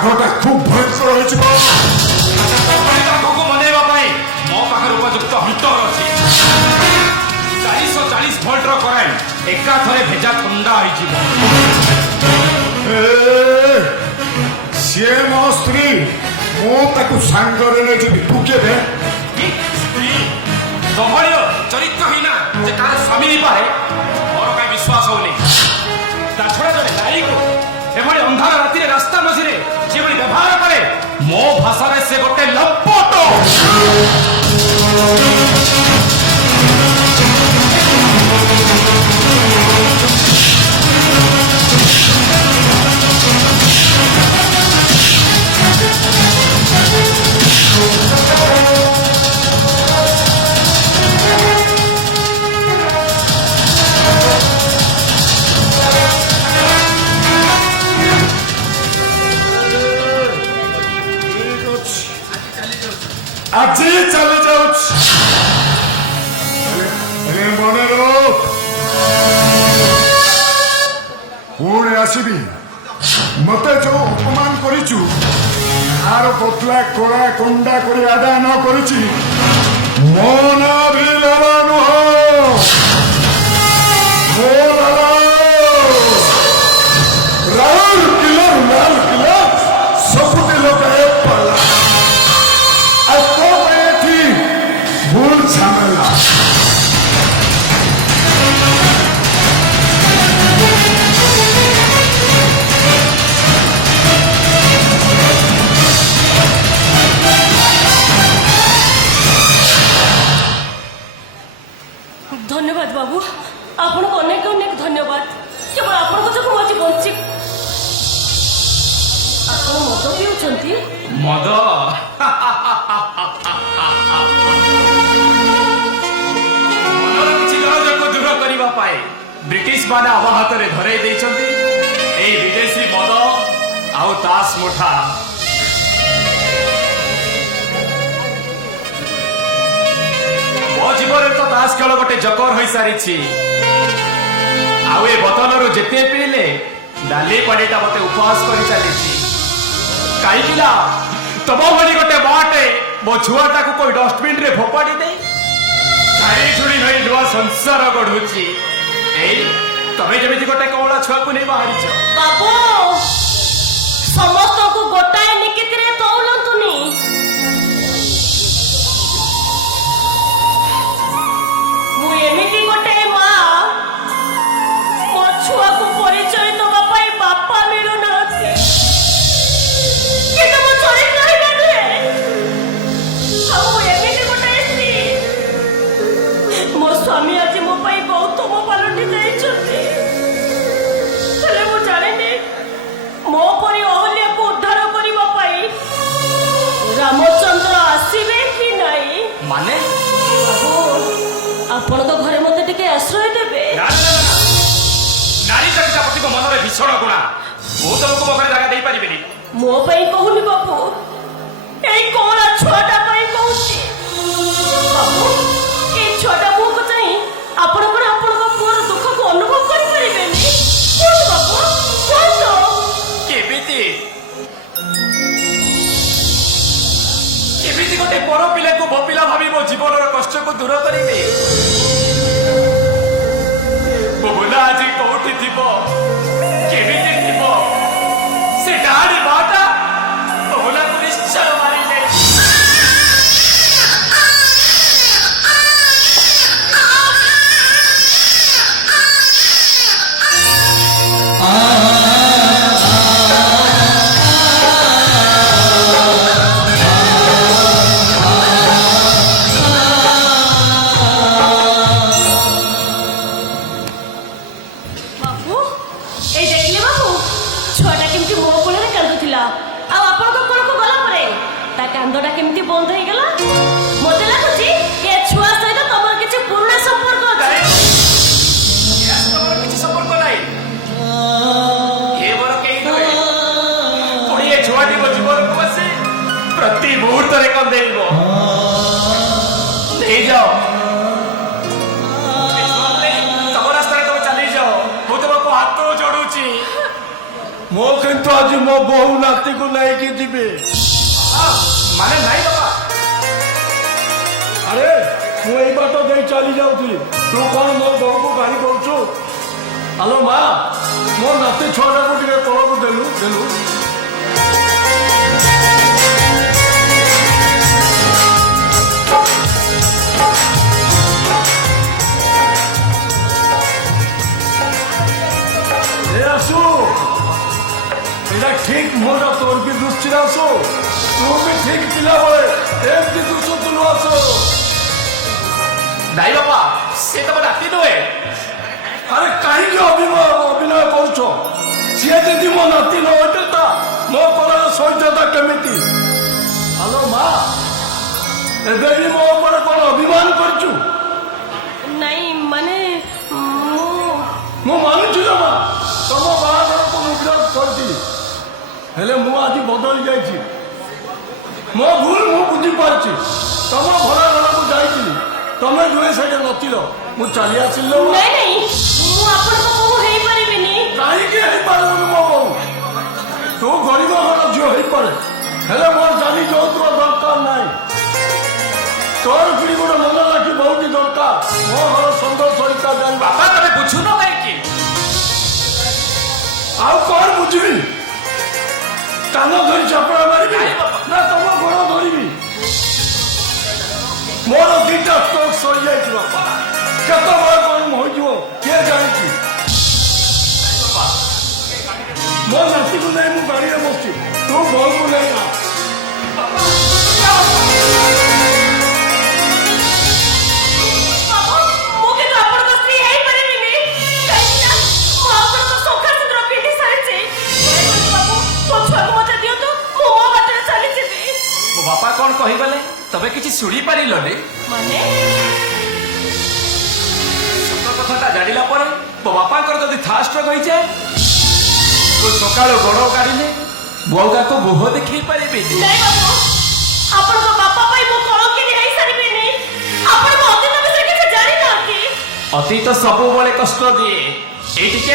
ବାଘଟା ଖୁବ ଭୟଙ୍କର ହୋଇଛି। ବାଘକୁ ମନେଇବା ପାଇଁ ମୋ ପାଖରେ ଉପଯୁକ୍ତ ହଣ୍ଟର ଅଛି। 440 ଭୋଲ୍ଟର କରେଣ୍ଟ ଏକାଥରେ ଭେଜା ଥଣ୍ଡା ହେଇଯିବ। ସିଏ ମୋ ସ୍ତ୍ରୀ, ମୁଁ ତାକୁ ସାଙ୍ଗରେ ନେଇଯିବି। ତୁ କେବେ ସମ୍ଭାଳିବ ଚରିତ୍ରହୀନା ଯେ କାହାର ସ୍ୱାମୀ ହେଇପାରେ ମୋର କାହିଁ ବିଶ୍ୱାସ ହଉନି। ତା ଛଡ଼ା ଜଣେ ନାରୀକୁ ଏଭଳି ଅନ୍ଧାର ରାତିରେ ରାସ୍ତା ମଝିରେ ଯେଭଳି ବ୍ୟବହାର କରେ, ମୋ ଭାଷାରେ ସେ ଗୋଟେ ଲମ୍ପଟ। ଆଜି ଚାଲି ଯାଉଛି। ମନେ ରଖ, ପୁଣି ଆସିବି। ମତେ ଯୋଉ ଅପମାନ କରିଛୁ, ତାର ବଦଲା କଳା କଣ୍ଡା କରି ଆଦାୟ ନ କରିଛି ମୋ ନା ବି ଲାଲା ନୁହଁ। ମୋ ଲାଲା ରାହୁଲ କିଲର, ଲାଲ କିଲର ସବୁଠି ଲଗାଏ ପାଲା। ଆଉ ତୋ ପାଇଁ ଏଠି ଭୁଲ ଝାମେଲା। ধন্যবাদ বাবু, আপনাকে অনেক অনেক ধন্যবাদ। কেবল আপনার যোଗୁଁ আজ বঞ্চি। ଆପଣ ମଦ ପିଉଛନ୍ତି? ମଦ ମନର କିଛି ଦରଜକୁ ଦୂର କରିବା ପାଇଁ ବ୍ରିଟିଶ ମାନେ ଆମ ହାତରେ ଧରେଇ ଦେଇଛନ୍ତି ଏଇ ବିଦେଶୀ ମଦ ଆଉ ତାସ ମୁଠା। ମୋ ଜୀବନରେ ତ ତାସ ଖେଳ ଗୋଟେ ଜକର ହୋଇସାରିଛି। ଆଉ ଏ ବୋତଲରୁ ଯେତେ ପିଇଲେ ଡାଲି ପାଣିଟା ମତେ ଉପହାସ କରି ଚାଲିଛି। କାହିଁକି ନା ତମ ଭଳି ଗୋଟେ ମାଟେ ମୋ ଛୁଆଟାକୁ କୋଇ ଡଷ୍ଟବିନ ରେ ଫୋପାଡ଼ି ଦେଇ ଝାଡ଼ି ଝୁଡ଼ି ହୋଇ ନୂଆ ସଂସାର ଗଢୁଛି। ଏଇ ତମେ ଯେମିତି ଗୋଟେ କଅଁଳା ଛୁଆକୁ ନେଇ ବାହାରିଛ। ବାବୁ, ସମସ୍ତଙ୍କୁ ଗୋଟାଏ ନିକିତିରେ ତଉଲନ୍ତୁନି। ମୁଁ ଏମିତି ଗୋଟେ ମା, ମୋ ଛୁଆକୁ ପରିଚୟ ଦେବା ପାଇଁ ବାପା ମିଳୁନାହାନ୍ତି, କିନ୍ତୁ ମୋ ଚରିତ୍ରହୀନ ନୁହେଁ। ଆଉ ମୁଁ ଏମିତି ଗୋଟେ ସ୍ତ୍ରୀ, ମୋ ସ୍ୱାମୀ ଆଜି ମୋ ପାଇଁ ଗୌତମ ପାଲଟି ଯାଇଛନ୍ତି। ହେଲେ ମୁଁ ଜାଣିନି ମୋ ପରି ଅହଲ୍ୟାକୁ ଉଦ୍ଧାର କରିବା ପାଇଁ ରାମଚନ୍ଦ୍ର ଆସିବେ କି ନାହିଁ। ମାନେ ଆପଣଙ୍କ ଘରେ ମତେ ଟିକେ ଆଶ୍ରୟ ଦେବେ? ନାରୀ ଚରିତାପତିଙ୍କ ମନରେ ଭୀଷଣ ଗୁଣା। ମୁଁ ତମକୁ ମୋ ଘରେ ଜାଗା ଦେଇପାରିବିନି। ମୋ ପାଇଁ କହୁନି ବାବୁ, ଏଇ କଅଁଳା ଛୁଆଟା ପାଇଁ କହୁଛି। ବାବୁ, ଏଇ ଛୁଆଟା ମୁହଁକୁ ଚାହିଁ ଆପଣ କଣ ଆପଣଙ୍କ ପୁଅର ଦୁଃଖକୁ ଅନୁଭବ କରିପାରିବେନି? କୁହନ୍ତୁ ବାବୁ, କୁହନ୍ତୁ। କେମିତି କେମିତି ଗୋଟେ ପର ପିଲାକୁ ମୋ ପିଲା ଭାବି ମୋ ଜୀବନର କଷ୍ଟକୁ ଦୂର କରିବି? ମୋ ବୁଲା ଆଜି କୋଉଠି ଥିବ, କେମିତି ଥିବ? ସେ ଡାଆଣି ମାଟା ମୋ ବୁଲାକୁ ନିଶ୍ଚୟ ମାରିଲେ। ବାବୁ, ଏଇ ଦେଖିଲେ ବାବୁ, ଛୁଆଟା କେମିତି ମୋ କୋଳରେ କାନ୍ଦୁଥିଲା, ଆଉ ଆପଣଙ୍କ କୋଳକୁ ଗଲା ପରେ ତା କାନ୍ଦଟା କେମିତି ବନ୍ଦ ହେଇଗଲା। ମତେ ଲାଗୁଛି ଏ ଛୁଆ ସହିତ ତମର କିଛି ପୁରୁଣା ସମ୍ପର୍କ ଅଛି। ତମର କିଛି ସମ୍ପର୍କ ନାହିଁ। ଏ ମୋର କେହି ନୁହେଁ। ପୁଣି ଏ ଛୁଆଟି ମୋ ଜୀବନକୁ ବସି ପ୍ରତି ମୁହୂର୍ତ୍ତରେ କନ୍ଦେଇବ। ନେଇଯାଅ ତମ ରାସ୍ତାରେ ତମେ ଚାଲିଯାଅ। ମୁଁ ତମକୁ ହାତ ଯୋଡୁଛି। ମୋ କିନ୍ତୁ ଆଜି ମୋ ବୋହୁ ନାତିକୁ ନେଇକି ଯିବି। ମାନେ ନାଇଁ ବାପା। ଆରେ ମୁଁ ଏଇ ବାଟ ଦେଇ ଚାଲି ଯାଉଥିଲି, ତୁ କଣ ମୋ ବୋହୁକୁ ଗାଳି କରୁଛୁ? ଆଲୋ ମା, ମୋ ନାତି ଛୁଆଟାକୁ ଟିକେ ତଳକୁ ଦେଲୁ ଦେଲୁ। ଆସୁ, এটা ঠিক মোটা তোর কি দুশ্চির আসো, তুমি ঠিক পিলাবে এমনি দুশ্চুলু আসো। ନାଇଁ ବାପା, ସେ ତମ ନାତି ନୁହେଁ। আরে কাহিঁকি অভিনয় করছো? সে যদি মো নাতি ন হইতে তা মো করার সহ্যতা কেমিতি? হ্যালো মা, এবে বি মো উপরে কোন অভিমান করছু? ନାଇଁ ମାନେ ମୁଁ ମାନୁଛି ନା ମା, ତମ ବାହାଘରକୁ ମୁଁ ବିରୋଧ କରିଥିଲି, ହେଲେ ମୁଁ ଆଜି ବଦଳି ଯାଇଛି। ମୋ ଭୁଲ ମୁଁ ବୁଝିପାରୁଛି। ତମ ଭଡ଼ା ଘରକୁ ଯାଇଥିଲି, ତମେ ଦୁହେଁ ସେଇଟା ନଥିଲ, ମୁଁ ଚାଲି ଆସିଲି। ନାଇଁ ନାଇଁ ମୁଁ ଆପଣଙ୍କ ବୋହୂ ହେଇପାରିବିନି। କାହିଁକି ହେଇପାରିବନି ମୋ ବୋହୁ? ତୁ ଗରିବ ଘର ଝିଅ ହେଇପାରେ, ହେଲେ ମୋର ଜାନି ଯୌତୁକ ଦରକାର ନାହିଁ। ତୋର ପିଢ଼ି ଗୋଟେ ମନ ରାଖି ବହୁଟି ଦରକାର। ମୋ ଘର ସୁନ୍ଦର ସରିତା ଜାଣି। ବାପା ତମେ ବୁଝୁନ କାହିଁକି? ଆଉ କଣ ବୁଝିବି? କାନ ଧରି ଚାପଡ଼ା ମାରିବି ନା ତମ ଗୋଡ଼ ଧରିବି? ମୋର ଦିଟା ଷ୍ଟକ୍ ସରିଯାଇଛି ବାପା, କେତେବେଳେ କଣ ହୋଇଯିବ କିଏ ଜାଣିଛି? ମୋ ନାତିକୁ ନେଇ ମୁଁ ଗାଡ଼ିରେ ବସିଛି, ତୁ ବୋହୂକୁ ନେଇ ଆ। ବାବୁ, ମୁଁ କିନ୍ତୁ ଆପଣଙ୍କ ସ୍ତ୍ରୀ ହେଇପାରିବିନି। କାହିଁକି ନା ମୁଁ ଆପଣଙ୍କ ଶଙ୍ଖା ସିନ୍ଦୁର ପିନ୍ଧି ସାରିଛି। ବାବୁ, ମୋ ଛୁଆକୁ ମତେ ଦିଅନ୍ତୁ, ମୁଁ ମୋ ବାଟରେ ଚାଲିଯିବି। ମୋ ବାପା କଣ କହିଗଲେ ତମେ କିଛି ଶୁଣି ପାରିଲନି? ମାନେ ସତ କଥାଟା ଜାଣିଲା ପରେ ମୋ ବାପାଙ୍କର ଯଦି ଥାଷ୍ଟ ହୋଇଯାଏ, ମୁଁ ସକାଳୁ ଗୋଡ଼ କାଢିଲେ ବଉଗାକୁ ମୁହଁ ଦେଖେଇ ପାରିବିନି। ନାଇଁ ବାବୁ, ଆପଣଙ୍କ ବାପା ପାଇଁ ମୁଁ କଳଙ୍କିନି ହେଇସାରିବିନି। ଆପଣ ମୋ ଅତୀତ ବିଷୟରେ କିଛି ଜାଣିନାହାନ୍ତି। ଅତୀତ ସବୁବେଳେ କଷ୍ଟ ଦିଏ। ଏଇ ଟିକେ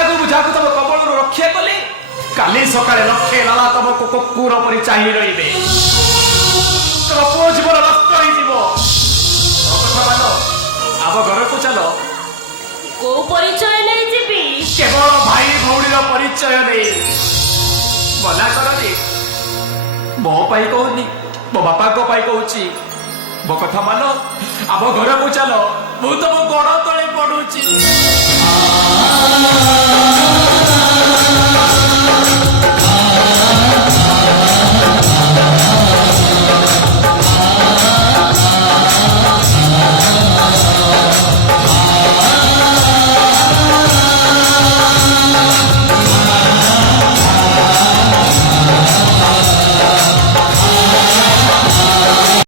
ଆଗରୁ ମୁଁ ଯାହାକୁ ତମ କବଳରୁ ରକ୍ଷା କଲି, କାଲି ସକାଳେ ଲକ୍ଷେ ଲାଲା ତମକୁ କୁକୁର ପରି ଚାହିଁ ରହିବେ। ତମ ପୁଅ ଜୀବନ ନଷ୍ଟ ହେଇଯିବ। ମୋ କଥା ମାନ, ଆମ ଘରକୁ ଚାଲ। କୋଉ ପରିଚୟ ନେଇଯିବି? କେବଳ ଭାଇ ଭଉଣୀର ପରିଚୟ ନେଇ। ମନା କରନି, ମୋ ପାଇଁ କହୁନି, ମୋ ବାପାଙ୍କ ପାଇଁ କହୁଛି। ମୋ କଥା ମାନ, ଆମ ଘରକୁ ଚାଲ, ମୁଁ ତମ ଗୋଡ଼ ତଳେ ପଡୁଛି।